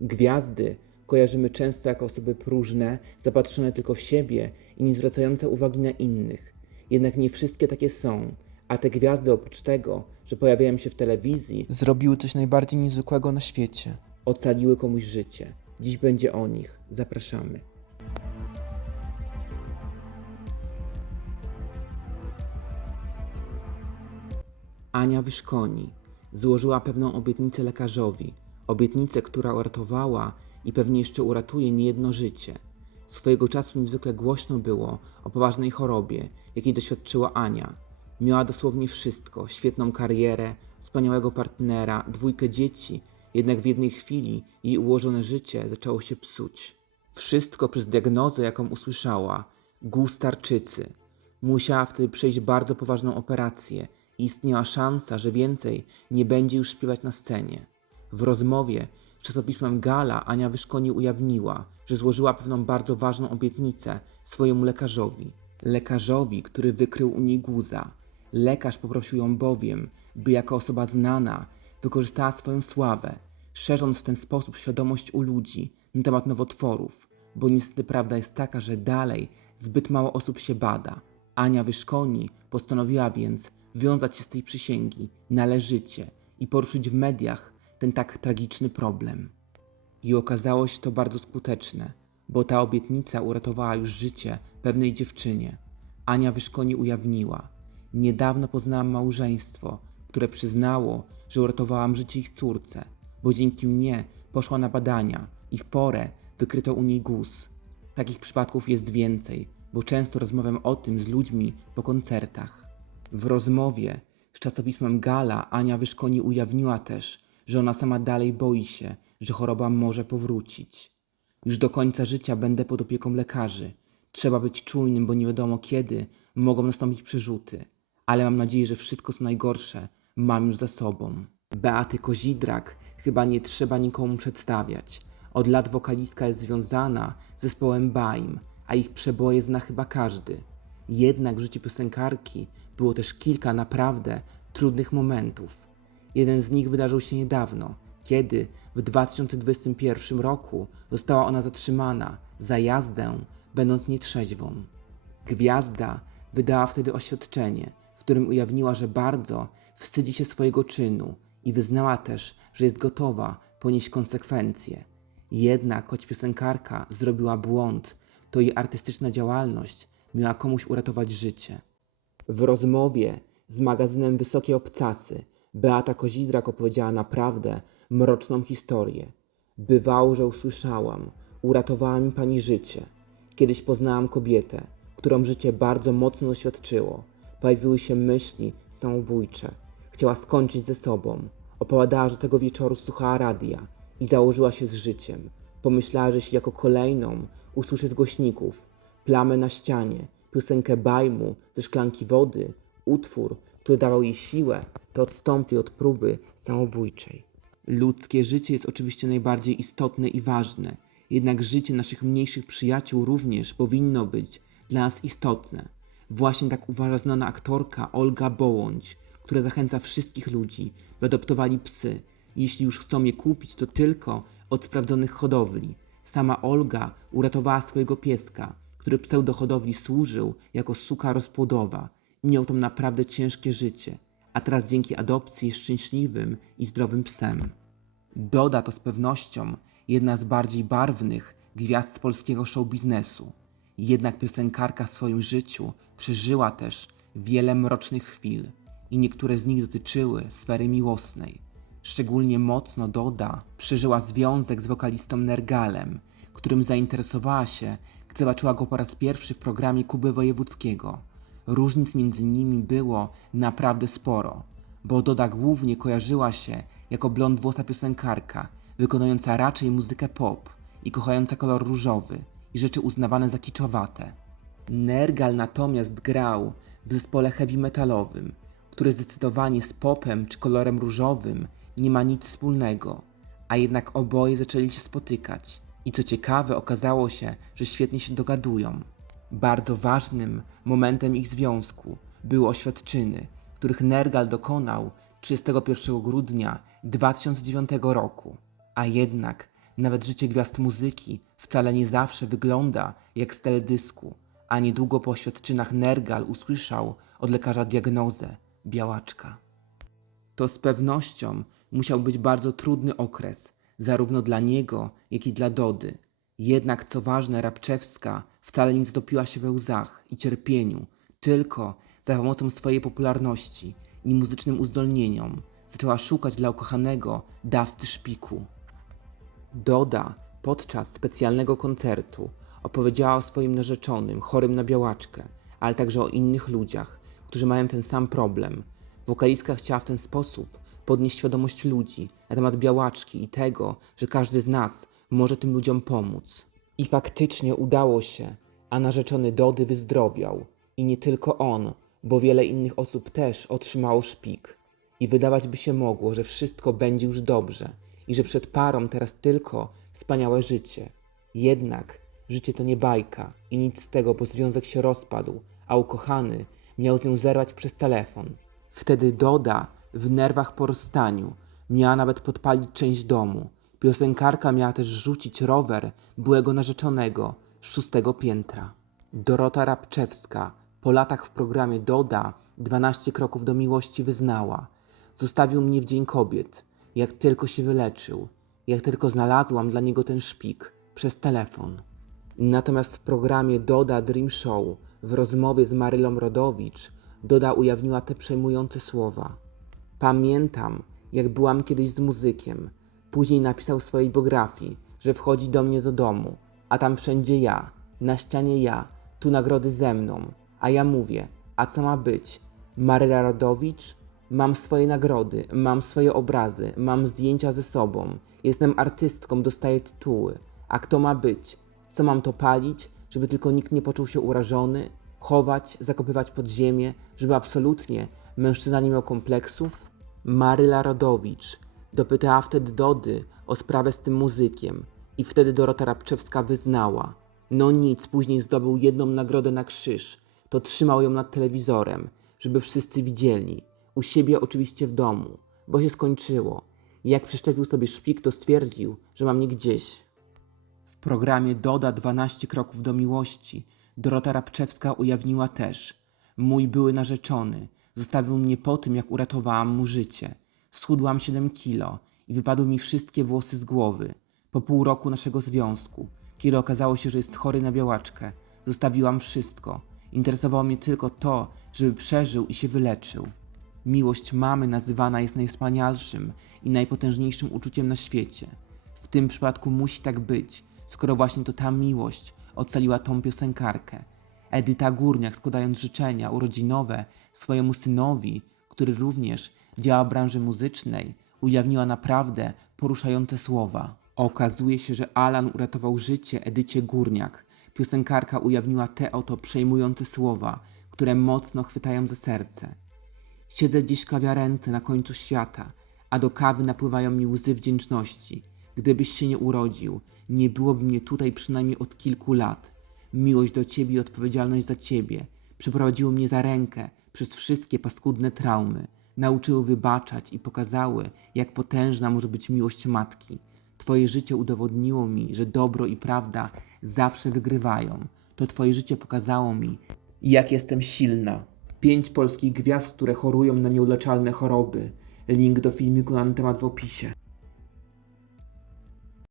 Gwiazdy kojarzymy często jako osoby próżne, zapatrzone tylko w siebie i nie zwracające uwagi na innych. Jednak nie wszystkie takie są, a te gwiazdy oprócz tego, że pojawiają się w telewizji, Zrobiły coś najbardziej niezwykłego na świecie. ocaliły komuś życie. Dziś będzie o nich. Zapraszamy. Ania Wyszkoni złożyła pewną obietnicę lekarzowi, obietnicę, która uratowała i pewnie jeszcze uratuje niejedno życie. Swojego czasu niezwykle głośno było o poważnej chorobie, jakiej doświadczyła Ania. Miała dosłownie wszystko: świetną karierę, wspaniałego partnera, dwójkę dzieci, jednak w jednej chwili jej ułożone życie zaczęło się psuć. Wszystko przez diagnozę, jaką usłyszała guz tarczycy. Musiała wtedy przejść bardzo poważną operację i istniała szansa, że więcej nie będzie już śpiewać na scenie. W rozmowie z czasopismem Gala Ania Wyszkoni ujawniła, że złożyła pewną bardzo ważną obietnicę swojemu lekarzowi. Lekarzowi, który wykrył u niej guza. Lekarz poprosił ją bowiem, by jako osoba znana wykorzystała swoją sławę, szerząc w ten sposób świadomość u ludzi na temat nowotworów, bo niestety prawda jest taka, że dalej zbyt mało osób się bada. Ania Wyszkoni postanowiła więc wiązać się z tej przysięgi należycie i poruszyć w mediach ten tak tragiczny problem. I okazało się to bardzo skuteczne, bo ta obietnica uratowała już życie pewnej dziewczynie. Ania Wyszkoni ujawniła: Niedawno poznałam małżeństwo, które przyznało, że uratowałam życie ich córce, bo dzięki mnie poszła na badania i w porę wykryto u niej guz. Takich przypadków jest więcej, bo często rozmawiam o tym z ludźmi po koncertach. W rozmowie z czasopismem Gala Ania Wyszkoni ujawniła też, że ona sama dalej boi się, że choroba może powrócić. Już do końca życia będę pod opieką lekarzy. Trzeba być czujnym, bo nie wiadomo kiedy mogą nastąpić przerzuty. Ale mam nadzieję, że wszystko co najgorsze mam już za sobą. Beaty Kozidrak chyba nie trzeba nikomu przedstawiać. Od lat wokalistka jest związana z zespołem Baim, a ich przeboje zna chyba każdy. Jednak w życiu piosenkarki było też kilka naprawdę trudnych momentów. Jeden z nich wydarzył się niedawno, kiedy w 2021 roku została ona zatrzymana za jazdę, będąc nietrzeźwą. Gwiazda wydała wtedy oświadczenie, w którym ujawniła, że bardzo wstydzi się swojego czynu i wyznała też, że jest gotowa ponieść konsekwencje. Jednak, choć piosenkarka zrobiła błąd, to jej artystyczna działalność miała komuś uratować życie. W rozmowie z magazynem Wysokie Obcasy Beata Kozidrak opowiedziała naprawdę mroczną historię. Bywało, że usłyszałam, uratowała mi pani życie. Kiedyś poznałam kobietę, którą życie bardzo mocno doświadczyło. Pojawiły się myśli samobójcze. Chciała skończyć ze sobą. Opowiadała, że tego wieczoru słuchała radia i założyła się z życiem. Pomyślała, że jeśli jako kolejną usłyszy z głośników plamę na ścianie, piosenkę bajmu ze szklanki wody, utwór, który dawał jej siłę, to odstąpi od próby samobójczej. Ludzkie życie jest oczywiście najbardziej istotne i ważne, jednak życie naszych mniejszych przyjaciół również powinno być dla nas istotne. Właśnie tak uważa znana aktorka Olga Bołądź, która zachęca wszystkich ludzi, by adoptowali psy. Jeśli już chcą je kupić, to tylko od sprawdzonych hodowli. Sama Olga uratowała swojego pieska, który pseudohodowli służył jako suka rozpłodowa miał tam naprawdę ciężkie życie, a teraz dzięki adopcji szczęśliwym i zdrowym psem. Doda to z pewnością jedna z bardziej barwnych gwiazd polskiego show biznesu. Jednak piosenkarka w swoim życiu przeżyła też wiele mrocznych chwil i niektóre z nich dotyczyły sfery miłosnej. Szczególnie mocno Doda przeżyła związek z wokalistą Nergalem, którym zainteresowała się, gdy zobaczyła go po raz pierwszy w programie Kuby Wojewódzkiego. Różnic między nimi było naprawdę sporo, bo Doda głównie kojarzyła się jako blond włosa piosenkarka, wykonująca raczej muzykę pop i kochająca kolor różowy i rzeczy uznawane za kiczowate. Nergal natomiast grał w zespole heavy metalowym, który zdecydowanie z popem czy kolorem różowym nie ma nic wspólnego, a jednak oboje zaczęli się spotykać i co ciekawe okazało się, że świetnie się dogadują. Bardzo ważnym momentem ich związku były oświadczyny, których Nergal dokonał 31 grudnia 2009 roku, a jednak Nawet życie gwiazd muzyki wcale nie zawsze wygląda jak z teledysku, a niedługo po oświadczynach Nergal usłyszał od lekarza diagnozę białaczka. To z pewnością musiał być bardzo trudny okres, zarówno dla niego, jak i dla Dody. Jednak co ważne, Rabczewska wcale nie zatopiła się we łzach i cierpieniu, tylko za pomocą swojej popularności i muzycznym uzdolnieniom zaczęła szukać dla ukochanego dawcy szpiku. Doda podczas specjalnego koncertu opowiedziała o swoim narzeczonym, chorym na białaczkę, ale także o innych ludziach, którzy mają ten sam problem. Wokalistka chciała w ten sposób podnieść świadomość ludzi na temat białaczki i tego, że każdy z nas może tym ludziom pomóc. I faktycznie udało się, a narzeczony Dody wyzdrowiał. I nie tylko on, bo wiele innych osób też otrzymało szpik. I wydawać by się mogło, że wszystko będzie już dobrze i że przed parą teraz tylko wspaniałe życie. Jednak życie to nie bajka i nic z tego, bo związek się rozpadł, a ukochany miał z nią zerwać przez telefon. Wtedy Doda w nerwach po rozstaniu miała nawet podpalić część domu. Piosenkarka miała też rzucić rower byłego narzeczonego z szóstego piętra. Dorota Rabczewska po latach w programie Doda 12 kroków do miłości wyznała Zostawił mnie w Dzień Kobiet, jak tylko się wyleczył, jak tylko znalazłam dla niego ten szpik przez telefon. Natomiast w programie Doda Dream Show w rozmowie z Marylą Rodowicz Doda ujawniła te przejmujące słowa. Pamiętam, jak byłam kiedyś z muzykiem. Później napisał w swojej biografii, że wchodzi do mnie do domu, a tam wszędzie ja, na ścianie ja, tu nagrody ze mną. A ja mówię, a co ma być? Maryla Rodowicz? Mam swoje nagrody, mam swoje obrazy, mam zdjęcia ze sobą. Jestem artystką, dostaję tytuły. A kto ma być? Co mam to palić, żeby tylko nikt nie poczuł się urażony? Chować, zakopywać pod ziemię, żeby absolutnie mężczyzna nie miał kompleksów? Maryla Rodowicz dopytała wtedy Dody o sprawę z tym muzykiem i wtedy Dorota Rabczewska wyznała. No nic, później zdobył jedną nagrodę na krzyż. To trzymał ją nad telewizorem, żeby wszyscy widzieli. U siebie oczywiście w domu, bo się skończyło. Jak przeszczepił sobie szpik, to stwierdził, że mam mnie gdzieś. W programie Doda 12 kroków do miłości Dorota Rabczewska ujawniła też Mój były narzeczony zostawił mnie po tym, jak uratowałam mu życie. Schudłam 7 kilo i wypadły mi wszystkie włosy z głowy. Po pół roku naszego związku, kiedy okazało się, że jest chory na białaczkę, zostawiłam wszystko. Interesowało mnie tylko to, żeby przeżył i się wyleczył. Miłość mamy nazywana jest najwspanialszym i najpotężniejszym uczuciem na świecie. W tym przypadku musi tak być, skoro właśnie to ta miłość ocaliła tą piosenkarkę. Edyta Górniak składając życzenia urodzinowe swojemu synowi, który również działa w branży muzycznej, ujawniła naprawdę poruszające słowa. Okazuje się, że Alan uratował życie Edycie Górniak. Piosenkarka ujawniła te oto przejmujące słowa, które mocno chwytają za serce. Siedzę dziś kawiarence na końcu świata, a do kawy napływają mi łzy wdzięczności. Gdybyś się nie urodził, nie byłoby mnie tutaj przynajmniej od kilku lat. Miłość do ciebie i odpowiedzialność za ciebie przeprowadziły mnie za rękę przez wszystkie paskudne traumy. Nauczyły wybaczać i pokazały, jak potężna może być miłość matki. Twoje życie udowodniło mi, że dobro i prawda zawsze wygrywają. To twoje życie pokazało mi, jak jestem silna. Pięć polskich gwiazd, które chorują na nieuleczalne choroby. Link do filmiku na ten temat w opisie.